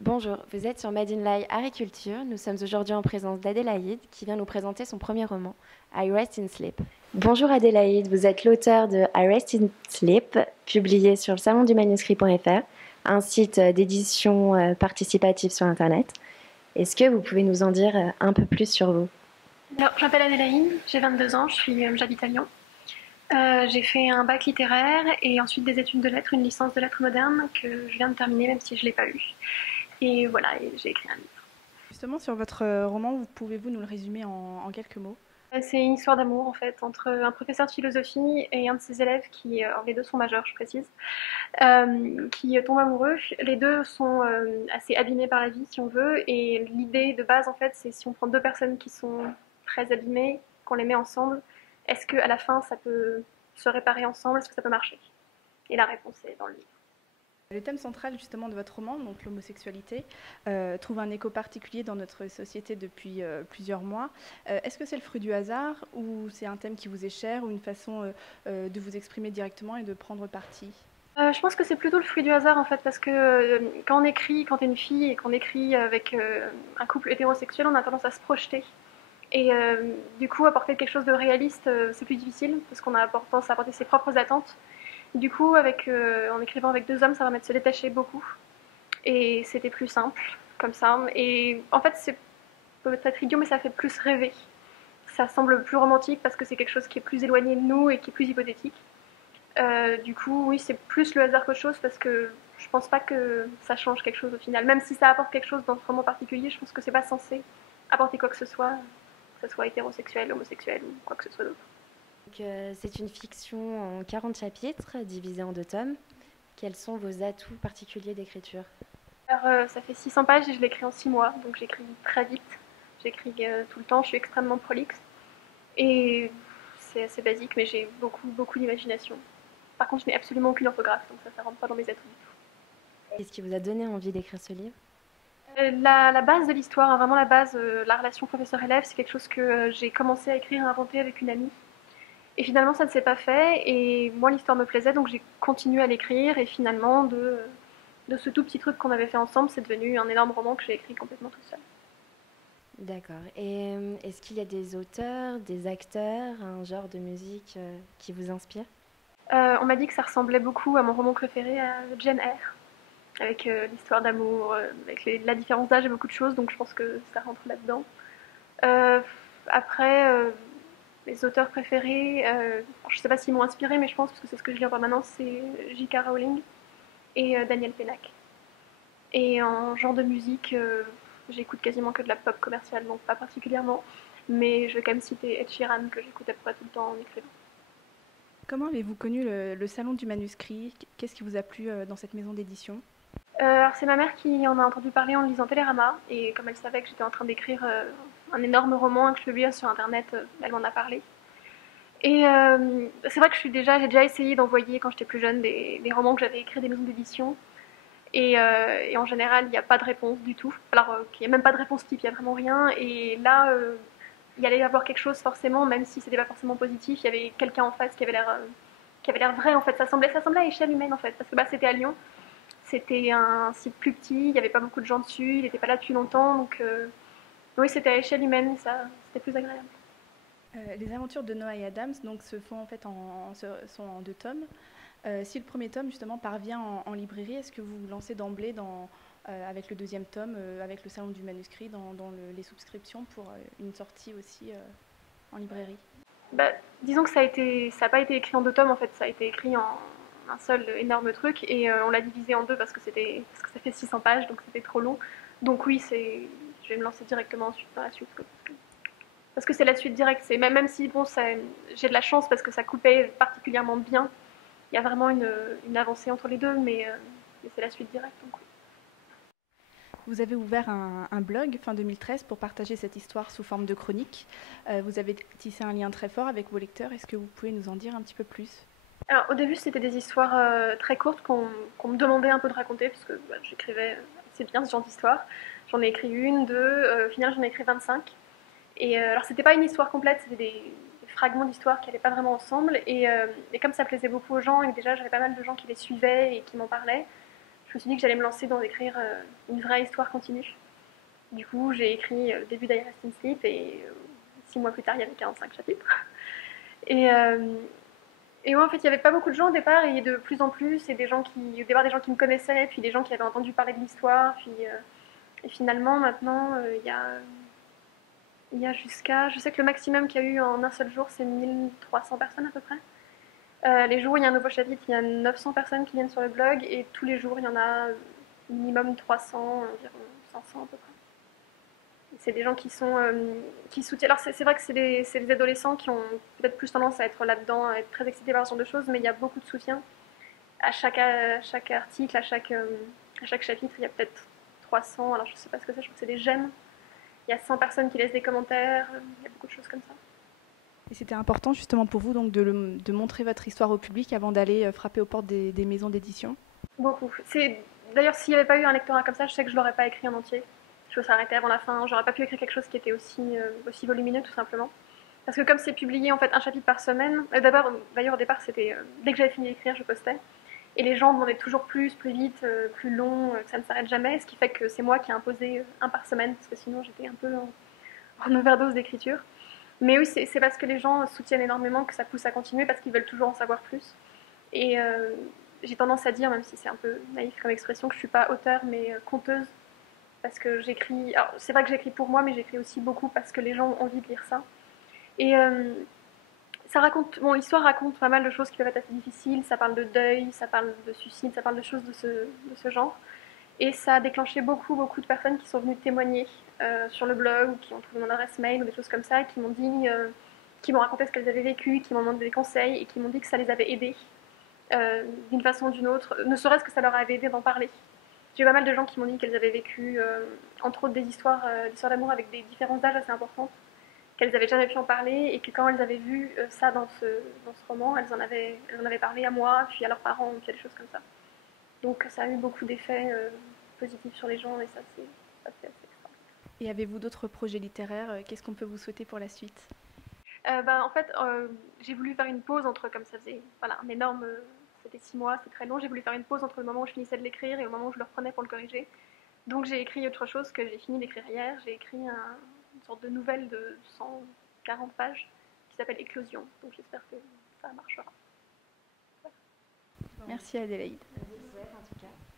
Bonjour, vous êtes sur Made in Lai Agriculture. Nous sommes aujourd'hui en présence d'Adélaïde qui vient nous présenter son premier roman, I Rest in Sleep. Bonjour Adélaïde, vous êtes l'auteur de I Rest in Sleep, publié sur le salon du manuscrit.fr, un site d'édition participative sur Internet. Est-ce que vous pouvez nous en dire un peu plus sur vous? Alors, je m'appelle Adélaïde, j'ai 22 ans, j'habite à Lyon. J'ai fait un bac littéraire et ensuite des études de lettres, une licence de lettres modernes que je viens de terminer même si je ne l'ai pas eu. Et voilà, j'ai écrit un livre. Justement, sur votre roman, pouvez-vous nous le résumer en quelques mots? C'est une histoire d'amour en fait entre un professeur de philosophie et un de ses élèves qui, les deux sont majeurs je précise, qui tombent amoureux. Les deux sont assez abîmés par la vie si on veut et l'idée de base en fait c'est si on prend deux personnes qui sont très abîmées, qu'on les met ensemble, est-ce qu'à la fin ça peut se réparer ensemble, est-ce que ça peut marcher? Et la réponse est dans le livre. Le thème central justement de votre roman, donc l'homosexualité, trouve un écho particulier dans notre société depuis plusieurs mois. Est-ce que c'est le fruit du hasard ou c'est un thème qui vous est cher ou une façon de vous exprimer directement et de prendre parti? Je pense que c'est plutôt le fruit du hasard en fait, parce que quand on écrit, quand t'es une fille et qu'on écrit avec un couple hétérosexuel, on a tendance à se projeter. Et du coup, apporter quelque chose de réaliste, c'est plus difficile, parce qu'on a tendance à apporter ses propres attentes. Du coup, en écrivant avec deux hommes, ça permet de se détacher beaucoup. Et c'était plus simple, comme ça. Et en fait, c'est peut-être idiot, mais ça fait plus rêver. Ça semble plus romantique parce que c'est quelque chose qui est plus éloigné de nous et qui est plus hypothétique. Du coup, oui, c'est plus le hasard qu'autre chose parce que je pense pas que ça change quelque chose au final. Même si ça apporte quelque chose dans ce roman particulier, je pense que c'est pas censé apporter quoi que ce soit hétérosexuel, homosexuel ou quoi que ce soit d'autre. C'est une fiction en 40 chapitres, divisée en deux tomes. Quels sont vos atouts particuliers d'écriture? Alors, ça fait 600 pages et je l'écris en 6 mois, donc j'écris très vite. J'écris tout le temps, je suis extrêmement prolixe. Et c'est assez basique, mais j'ai beaucoup, beaucoup d'imagination. Par contre, je n'ai absolument aucune orthographe, donc ça rentre pas dans mes atouts. Qu'est-ce qui vous a donné envie d'écrire ce livre? La base de l'histoire, hein, vraiment la base, la relation professeur-élève, c'est quelque chose que j'ai commencé à écrire et à inventer avec une amie. Et finalement, ça ne s'est pas fait. Et moi, l'histoire me plaisait, donc j'ai continué à l'écrire. Et finalement, de ce tout petit truc qu'on avait fait ensemble, c'est devenu un énorme roman que j'ai écrit complètement tout seul. D'accord. Et est-ce qu'il y a des auteurs, des acteurs, un genre de musique qui vous inspire? On m'a dit que ça ressemblait beaucoup à mon roman préféré, à Jane Eyre, avec l'histoire d'amour, avec la différence d'âge et beaucoup de choses, donc je pense que ça rentre là-dedans. Euh, Après, les auteurs préférés, je ne sais pas s'ils m'ont inspiré, mais je pense, parce que c'est ce que je lis en permanence, c'est J.K. Rowling et Daniel Pennac. Et en genre de musique, j'écoute quasiment que de la pop commerciale, donc pas particulièrement, mais je vais quand même citer Ed Sheeran, que j'écoute à peu près tout le temps en écrivant. Comment avez-vous connu le salon du manuscrit? Qu'est-ce qui vous a plu dans cette maison d'édition? Alors c'est ma mère qui en a entendu parler en lisant Télérama, et comme elle savait que j'étais en train d'écrire un énorme roman et que je publiais sur internet, elle m'en a parlé. Et c'est vrai que j'ai déjà essayé d'envoyer quand j'étais plus jeune des romans que j'avais écrits à des maisons d'édition. Et en général, il n'y a pas de réponse du tout. Alors qu'il n'y a même pas de réponse type, il n'y a vraiment rien. Et là, il y allait y avoir quelque chose forcément, même si c'était pas forcément positif. Il y avait quelqu'un en face qui avait l'air vrai en fait. Ça semblait à échelle humaine en fait, parce que bah, c'était à Lyon. C'était un site plus petit, il n'y avait pas beaucoup de gens dessus, il n'était pas là depuis longtemps, donc oui, c'était à échelle humaine, ça, c'était plus agréable. Les aventures de Noah et Adams donc, se font en fait sont en deux tomes. Si le premier tome justement parvient en librairie, est-ce que vous vous lancez d'emblée avec le deuxième tome, avec le salon du manuscrit, dans les souscriptions pour une sortie aussi en librairie? Bah, disons que ça a pas été écrit en deux tomes en fait, ça a été écrit en un seul énorme truc et on l'a divisé en deux parce que ça fait 600 pages donc c'était trop long. Donc oui, je vais me lancer directement ensuite dans la suite quoi. Parce que c'est la suite directe, c'est même si bon j'ai de la chance parce que ça coupait particulièrement bien. Il y a vraiment une avancée entre les deux mais c'est la suite directe donc oui. Vous avez ouvert un blog fin 2013 pour partager cette histoire sous forme de chronique. Vous avez tissé un lien très fort avec vos lecteurs. Est-ce que vous pouvez nous en dire un petit peu plus? Alors au début c'était des histoires très courtes qu'on me demandait un peu de raconter parce que bah, j'écrivais assez bien ce genre d'histoire. J'en ai écrit une, deux, au final j'en ai écrit 25. Et alors c'était pas une histoire complète, c'était des fragments d'histoire qui n'allaient pas vraiment ensemble. Et comme ça plaisait beaucoup aux gens et que déjà j'avais pas mal de gens qui les suivaient et qui m'en parlaient, je me suis dit que j'allais me lancer dans écrire une vraie histoire continue. Du coup, j'ai écrit le début d'I Rest in Sleep et 6 mois plus tard, il y avait 45 chapitres. Et, ouais, en fait, il n'y avait pas beaucoup de gens au départ, et de plus en plus, et au départ, des gens qui me connaissaient, puis des gens qui avaient entendu parler de l'histoire, puis et finalement, maintenant, il y a jusqu'à, je sais que le maximum qu'il y a eu en un seul jour, c'est 1300 personnes à peu près. Les jours où il y a un nouveau chapitre, il y a 900 personnes qui viennent sur le blog, et tous les jours, il y en a minimum 300, environ 500 à peu près. C'est des gens qui soutiennent. Alors c'est vrai que c'est des adolescents qui ont peut-être plus tendance à être là-dedans, à être très excités par ce genre de choses, mais il y a beaucoup de soutien. À chaque article, à chaque chapitre, il y a peut-être 300, alors je ne sais pas ce que c'est, je crois que c'est des j'aime. Il y a 100 personnes qui laissent des commentaires, il y a beaucoup de choses comme ça. Et c'était important justement pour vous donc de montrer votre histoire au public avant d'aller frapper aux portes des maisons d'édition? Beaucoup. D'ailleurs, s'il n'y avait pas eu un lectorat comme ça, je sais que je ne l'aurais pas écrit en entier. Je me serais arrêtée avant la fin, j'aurais pas pu écrire quelque chose qui était aussi volumineux tout simplement. Parce que comme c'est publié en fait un chapitre par semaine, d'ailleurs au départ c'était dès que j'avais fini d'écrire je postais, et les gens demandaient toujours plus vite, plus long, que ça ne s'arrête jamais, ce qui fait que c'est moi qui ai imposé un par semaine, parce que sinon j'étais un peu en overdose d'écriture. Mais oui, c'est parce que les gens soutiennent énormément que ça pousse à continuer, parce qu'ils veulent toujours en savoir plus. Et j'ai tendance à dire, même si c'est un peu naïf comme expression, que je ne suis pas auteure mais conteuse, parce que j'écris. Alors c'est vrai que j'écris pour moi, mais j'écris aussi beaucoup parce que les gens ont envie de lire ça. Et l'histoire raconte pas mal de choses qui peuvent être assez difficiles. Ça parle de deuil, ça parle de suicide, ça parle de choses de ce genre. Et ça a déclenché beaucoup de personnes qui sont venues témoigner sur le blog, ou qui ont trouvé mon adresse mail, ou des choses comme ça, qui m'ont dit, qui m'ont raconté ce qu'elles avaient vécu, qui m'ont demandé des conseils, et qui m'ont dit que ça les avait aidées d'une façon ou d'une autre, ne serait-ce que ça leur avait aidé d'en parler. J'ai eu pas mal de gens qui m'ont dit qu'elles avaient vécu, entre autres, des histoires d'amour avec des différences d'âge assez importantes, qu'elles n'avaient jamais pu en parler, et que quand elles avaient vu ça dans ce roman, elles en avaient parlé à moi, puis à leurs parents, puis à des choses comme ça. Donc ça a eu beaucoup d'effets positifs sur les gens, et ça c'est assez extraordinaire. Et avez-vous d'autres projets littéraires? Qu'est-ce qu'on peut vous souhaiter pour la suite? En fait, j'ai voulu faire une pause entre, comme ça faisait voilà, un énorme, c'était 6 mois, c'est très long, j'ai voulu faire une pause entre le moment où je finissais de l'écrire et le moment où je le reprenais pour le corriger. Donc j'ai écrit autre chose que j'ai fini d'écrire hier, j'ai écrit une sorte de nouvelle de 140 pages qui s'appelle Éclosion, donc j'espère que ça marchera. Merci Adélaïde. Je vous souhaite en tout cas.